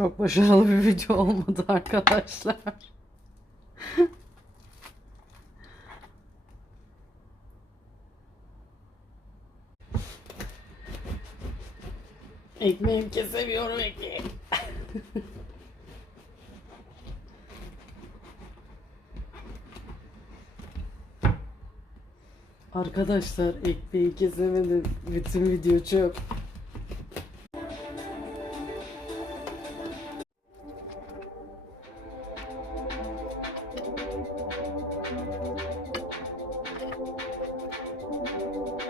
Çok başarılı bir video olmadı arkadaşlar. Ekmeğimi kesemiyorum ekmeği. Arkadaşlar ekmeği kesemedim. Bütün video çöp.